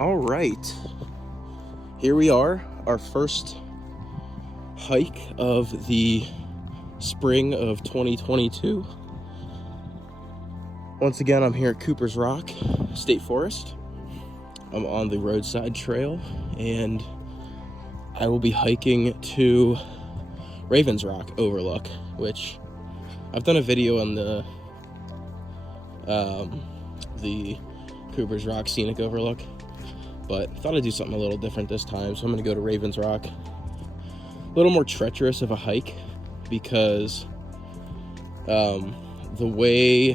All right, here we are, our first hike of the spring of 2022. Once again, I'm here at Cooper's Rock State Forest. I'm on the roadside trail, and I will be hiking to Ravens Rock Overlook, which I've done a video on the Cooper's Rock Scenic Overlook, but I thought I'd do something a little different this time, so I'm going to go to Ravens Rock. A little more treacherous of a hike because the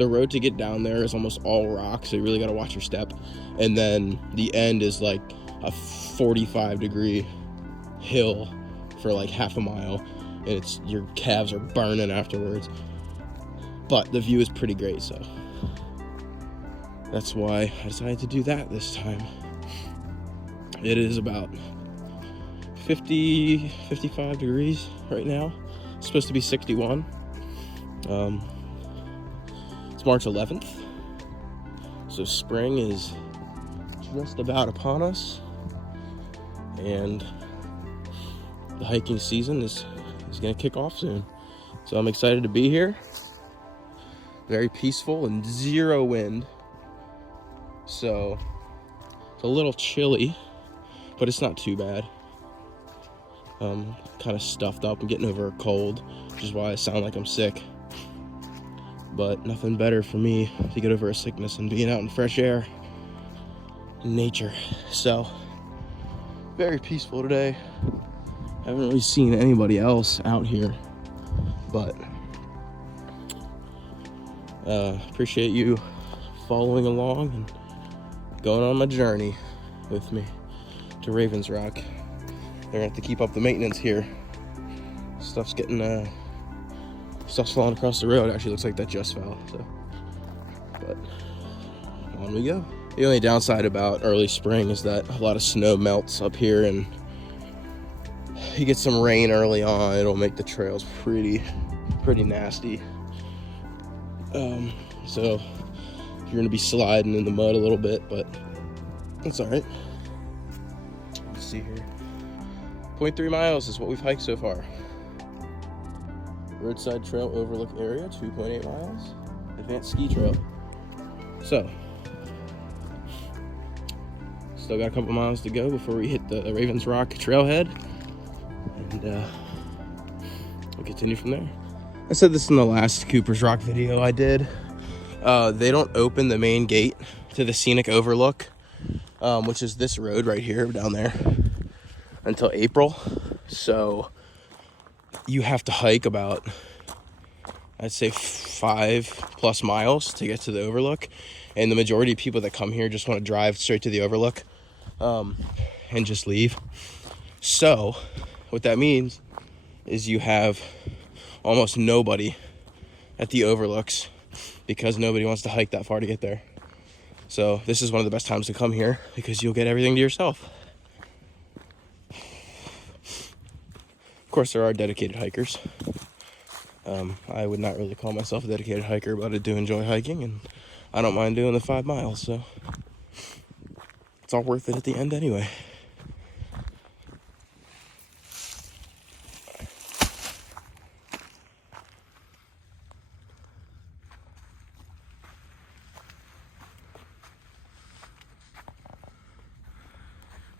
road to get down there is almost all rock, so you really got to watch your step. And then the end is like a 45-degree hill for like half a mile, and your calves are burning afterwards. But the view is pretty great, so that's why I decided to do that this time. It is about 55 degrees right now. It's supposed to be 61. It's March 11th, so spring is just about upon us, and the hiking season is going to kick off soon. So I'm excited to be here. Very peaceful and zero wind, so it's a little chilly, but it's not too bad. Kind of stuffed up and getting over a cold, which is why I sound like I'm sick. But nothing better for me to get over a sickness than being out in fresh air, in nature. So very peaceful today. I haven't really seen anybody else out here, but appreciate you following along and going on my journey with me to Ravens Rock. They're gonna have to keep up the maintenance here. Stuff's falling across the road. Actually looks like that just fell, so, but on we go. The only downside about early spring is that a lot of snow melts up here, and you get some rain early on. It'll make the trails pretty nasty. So you're gonna be sliding in the mud a little bit, but that's all right. Let's see here. 0.3 miles is what we've hiked so far. Roadside trail overlook area, 2.8 miles. Advanced ski trail. So, still got a couple miles to go before we hit the Ravens Rock trailhead, and we'll continue from there. I said this in the last Cooper's Rock video I did. They don't open the main gate to the scenic overlook, which is this road right here down there, until April. So you have to hike about, I'd say, 5+ miles to get to the overlook. And the majority of people that come here just want to drive straight to the overlook and just leave. So what that means is you have almost nobody at the overlooks because nobody wants to hike that far to get there. So this is one of the best times to come here because you'll get everything to yourself. Of course, there are dedicated hikers. I would not really call myself a dedicated hiker, but I do enjoy hiking, and I don't mind doing the 5 miles, so it's all worth it at the end anyway.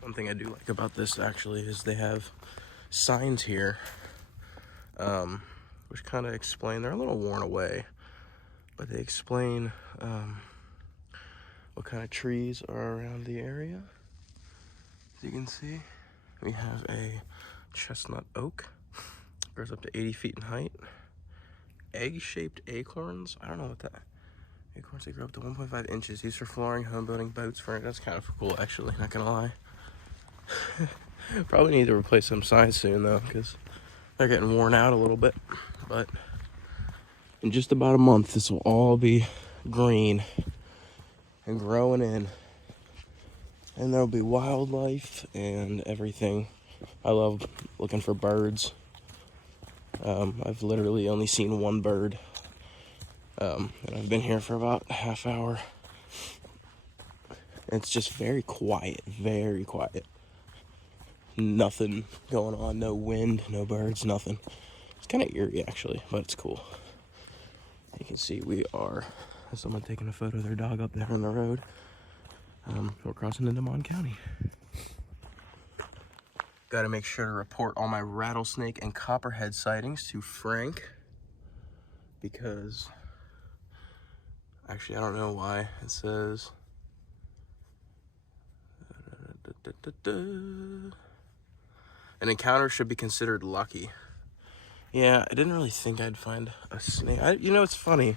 One thing I do like about this actually is they have signs here, which kind of explain, they're a little worn away, but they explain what kind of trees are around the area. As you can see, we have a chestnut oak, grows up to 80 feet in height. Egg-shaped acorns, I don't know what that, acorns, they grow up to 1.5 inches, used for flooring, home building, boats, furniture. That's kind of cool actually, not gonna lie. Probably need to replace some signs soon though, because they're getting worn out a little bit. But in just about a month, this will all be green and growing in, and there'll be wildlife and everything. I love looking for birds. I've literally only seen one bird, and I've been here for about a half hour, It's just very quiet, very quiet. Nothing going on, no wind, no birds, nothing. It's kind of eerie actually, but it's cool. You can see we are, there's someone taking a photo of their dog up there on the road. We're crossing into Mon County. Got to make sure to report all my rattlesnake and copperhead sightings to Frank, because actually I don't know why it says an encounter should be considered lucky. Yeah, I didn't really think I'd find a snake. You know, it's funny.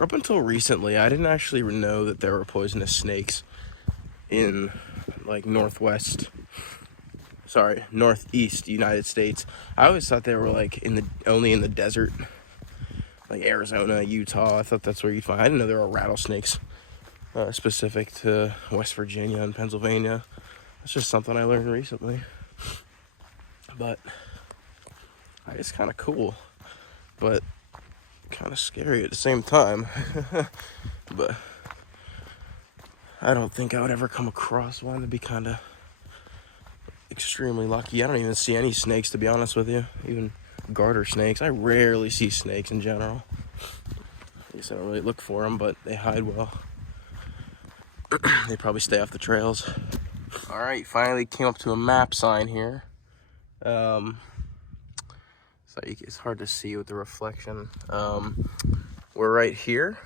Up until recently, I didn't actually know that there were poisonous snakes in like northeast United States. I always thought they were like only in the desert, like Arizona, Utah. I thought that's where you'd find. I didn't know there were rattlesnakes specific to West Virginia and Pennsylvania. That's just something I learned recently. But it's kind of cool, but kind of scary at the same time. But I don't think I would ever come across one. To be kind of extremely lucky. I don't even see any snakes, to be honest with you. Even garter snakes. I rarely see snakes in general. I guess I don't really look for them, but they hide well. They probably stay off the trails. All right, finally came up to a map sign here. So it's hard to see with the reflection. We're right here.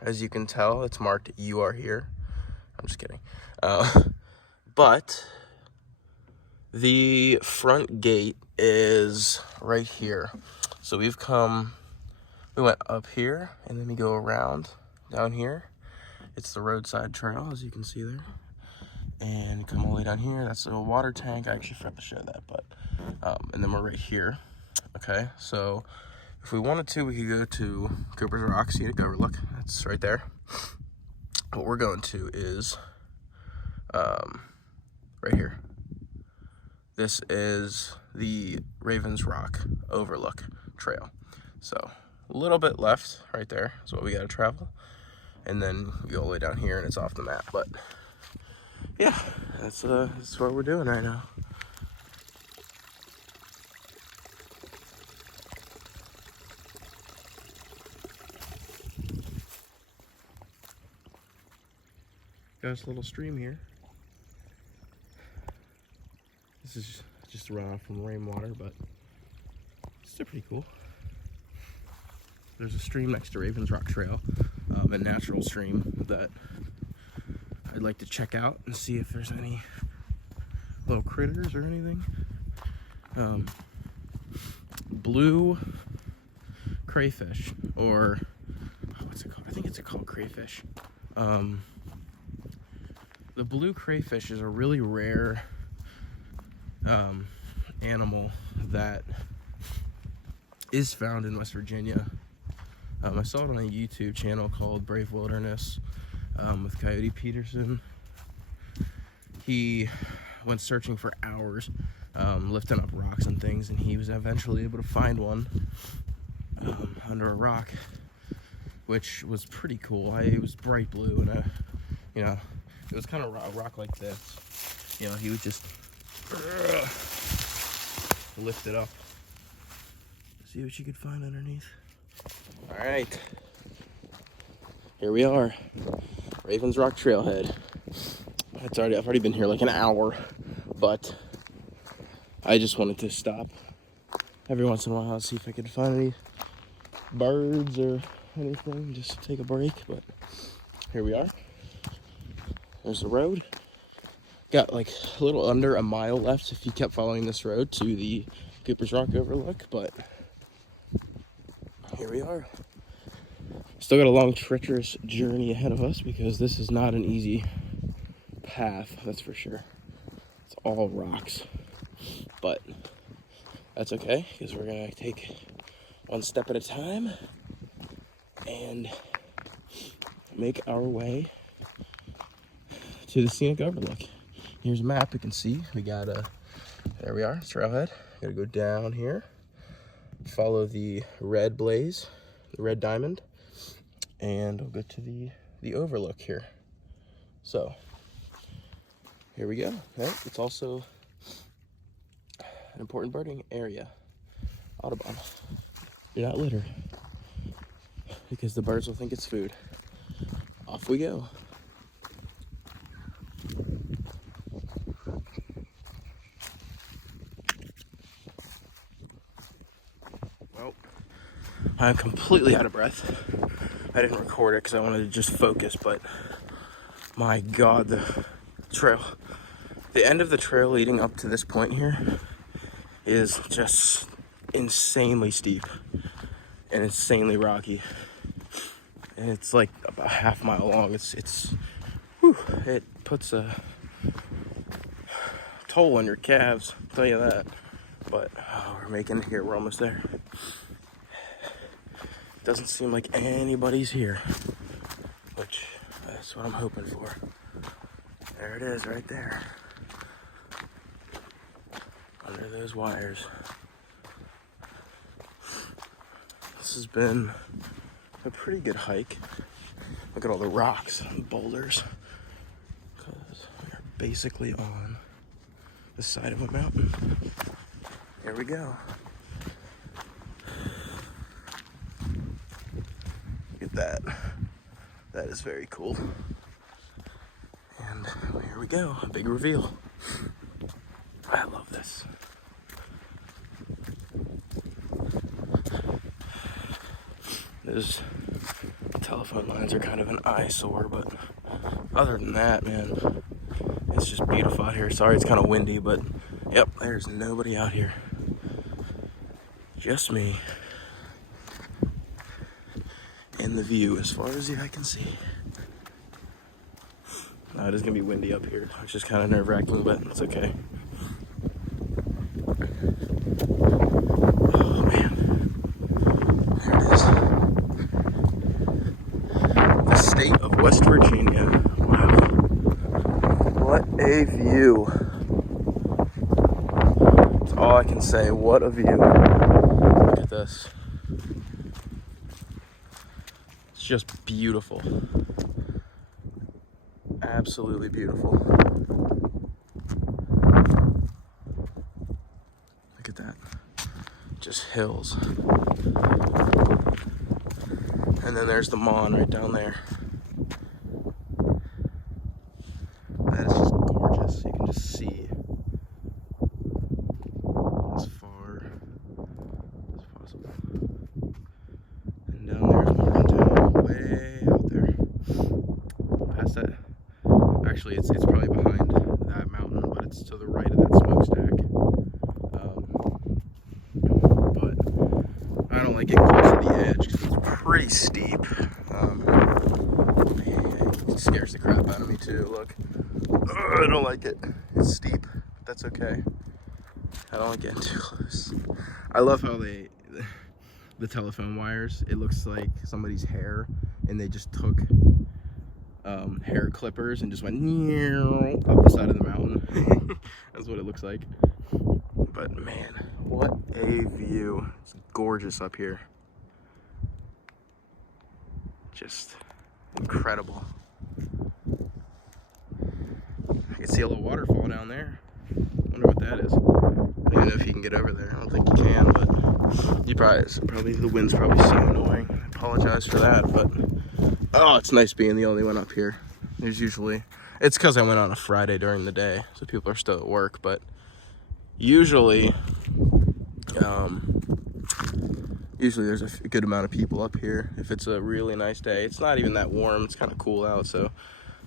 As you can tell, it's marked "You are here." I'm just kidding. But the front gate is right here. So we went up here, and then we go around down here. It's the roadside trail, as you can see there. And come all the way down here. That's a water tank. I actually forgot to show that, but and then we're right here. Okay, so if we wanted to, we could go to Cooper's Rock, scenic overlook. That's right there. What we're going to is right here. This is the Ravens Rock Overlook Trail. So a little bit left right there is what we got to travel. And then you go all the way down here and it's off the map. But yeah, that's what we're doing right now. Got this little stream here. This is just runoff from rainwater, but it's still pretty cool. There's a stream next to Ravens Rock Trail, a natural stream that I'd like to check out and see if there's any little critters or anything. Blue crayfish, or what's it called? I think it's called crayfish. The blue crayfish is a really rare animal that is found in West Virginia. I saw it on a YouTube channel called Brave Wilderness with Coyote Peterson. He went searching for hours, lifting up rocks and things, and he was eventually able to find one under a rock, which was pretty cool. It was bright blue, and it was kind of a rock like this. He would just lift it up, see what you could find underneath. All right, here we are, Ravens Rock Trailhead. I've already been here like an hour, but I just wanted to stop every once in a while, see if I could find any birds or anything, just take a break. But here we are. There's the road. Got like a little under a mile left if you kept following this road to the Cooper's Rock Overlook, but here we are. Still got a long, treacherous journey ahead of us because this is not an easy path, that's for sure. It's all rocks, but that's okay because we're gonna take one step at a time and make our way to the scenic overlook. Here's a map. You can see we got there we are, trailhead. Gotta go down here, follow the red blaze, the red diamond, and we'll go to the overlook here. So here we go. Right? It's also an important birding area. Audubon. Do not litter, because the birds will think it's food. Off we go. Well, I'm completely out of breath. I didn't record it because I wanted to just focus, but my God, the trail. The end of the trail leading up to this point here is just insanely steep and insanely rocky. And it's like about half mile long. Whew, it puts a toll on your calves, I'll tell you that. But we're making it here, we're almost there. Doesn't seem like anybody's here, which that's what I'm hoping for. There it is, right there. Under those wires. This has been a pretty good hike. Look at all the rocks and boulders, because we are basically on the side of a mountain. Here we go. Look at that. That is very cool. And here we go, a big reveal. I love this. Those telephone lines are kind of an eyesore, but other than that, man, it's just beautiful out here. Sorry it's kind of windy, but yep, there's nobody out here. Just me. And the view as far as the eye can see. It is gonna be windy up here, which is kind of nerve-wracking, but it's okay. Oh man, there it is. The state of West Virginia. Wow, what a view. That's all I can say. What a view. Look at this. It's just beautiful. Absolutely beautiful. Look at that. Just hills. And then there's the Mon right down there. That is just gorgeous. You can just see as far as possible. And down there's Morgantown, way out there. Past that. Actually, it's probably behind that mountain, but it's to the right of that smokestack. But I don't like getting close to the edge because it's pretty steep. It scares the crap out of me too. Look, I don't like it. It's steep, but that's okay. I don't like getting too close. I love how the telephone wires, it looks like somebody's hair, and they just took hair clippers and just went up the side of the mountain. That's what it looks like. But man, what a view. It's gorgeous up here. Just incredible. I can see a little waterfall down there. Wonder what that is. I don't even know if you can get over there. I don't think you can, but you probably the wind's probably so annoying. I apologize for that, but oh, it's nice being the only one up here. There's usually, it's because I went on a Friday during the day, so people are still at work, but usually there's a good amount of people up here if it's a really nice day. It's not even that warm, it's kind of cool out, so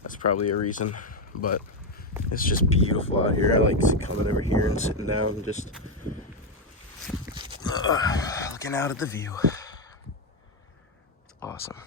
that's probably a reason, but it's just beautiful out here. I like coming over here and sitting down and just looking out at the view. It's awesome.